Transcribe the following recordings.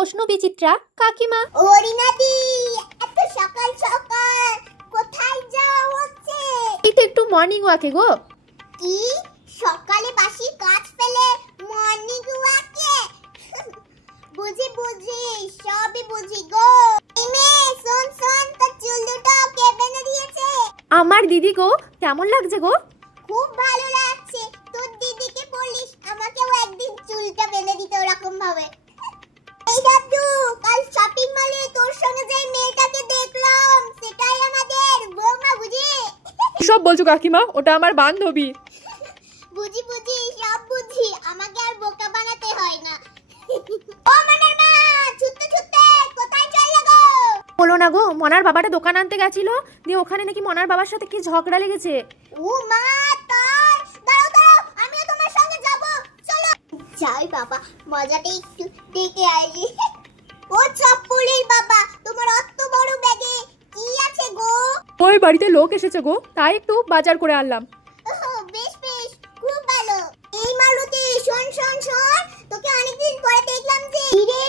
প্রশ্ন বিচিত্রা কাকিমা। ওরিনাদি, এত সকাল সকাল কোথায় যাওয়া হচ্ছে? এই তো একটু মর্নিং ওয়াকে গো। কি সকালে বাসি কাজ ফেলে মর্নিং ওয়াকে? বুঝি বুঝি, সবই বুঝি গো। এমে শোন শোন, তোর চুল দুটো কে বেঁধে দিয়েছে? আমার দিদি গো। কেমন লাগছে গো? খুব ভালো লাগছে। তোর দিদিকে বলিস আমাকেও একদিন চুলটা বেঁধে দিতে ওরকম ভাবে। এই দাদু, কাল শপিং মলে তোর সঙ্গে যে মেয়েটাকে দেখলাম সেটাই আমাদের বৌমা বুঝি? সব বলছো কাকিমা, ওটা আমার বান্ধবী। বুঝি বুঝি, সব বুঝি, আমাকে আর বোকা বানাতে হয় না। ও মনার মা, ছুটতে ছুটতে কোথায় চলে গো? বলো না গো, মনার বাবাটা দোকান আনতে গেছিল, দিয়ে ওখানে নাকি মনার বাবার সাথে কি ঝগড়া লেগেছে। ও মা, তাই? দাঁড়াও দাঁড়াও, আমিও তোমার সঙ্গে যাব, চলো। যাই বাবা, মজাটা একটু দেখে আসি। ও চপ্পলের বাবা, তোমার অত বড় ব্যাগে কি আছে গো? ওই বাড়িতে লোক এসেছে গো, তাই একটু বাজার করে আনলাম। বেশ বেশ, খুব ভালো। এই মালতী, শোন শোন শোন, তোকে অনেকদিন পরে দেখলাম যে। রে,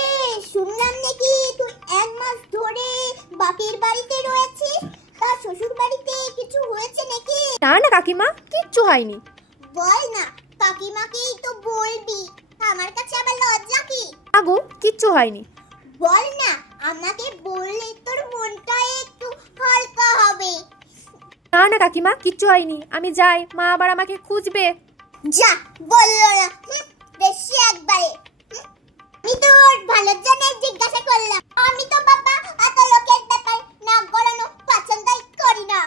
শুনলাম নাকি তুই এক মাস ধরে বাপের বাড়িতে রয়েছিস, তার শ্বশুর বাড়িতে কিছু হয়েছে নাকি? না না কাকিমা, কিচ্ছু হয়নি। বল না, কাকিমাকেই তো বলবি, আমার কাছে আবার লজ্জা কি? আগো কিচ্ছু হয়নি। বল না, আমাকে বললে তোর মনটা একটু হালকা হবে। না না কাকিমা, কিচ্ছু হয়নি। আমি যাই, মা আবার আমাকে খুঁজবে। যা, বললো না, বেশি একবারে। আমি তোর ভালোর জন্য জিজ্ঞাসা করলাম, আমি তো বাবা এত লোকের ব্যাপার নাক গলানো পছন্দই করি না।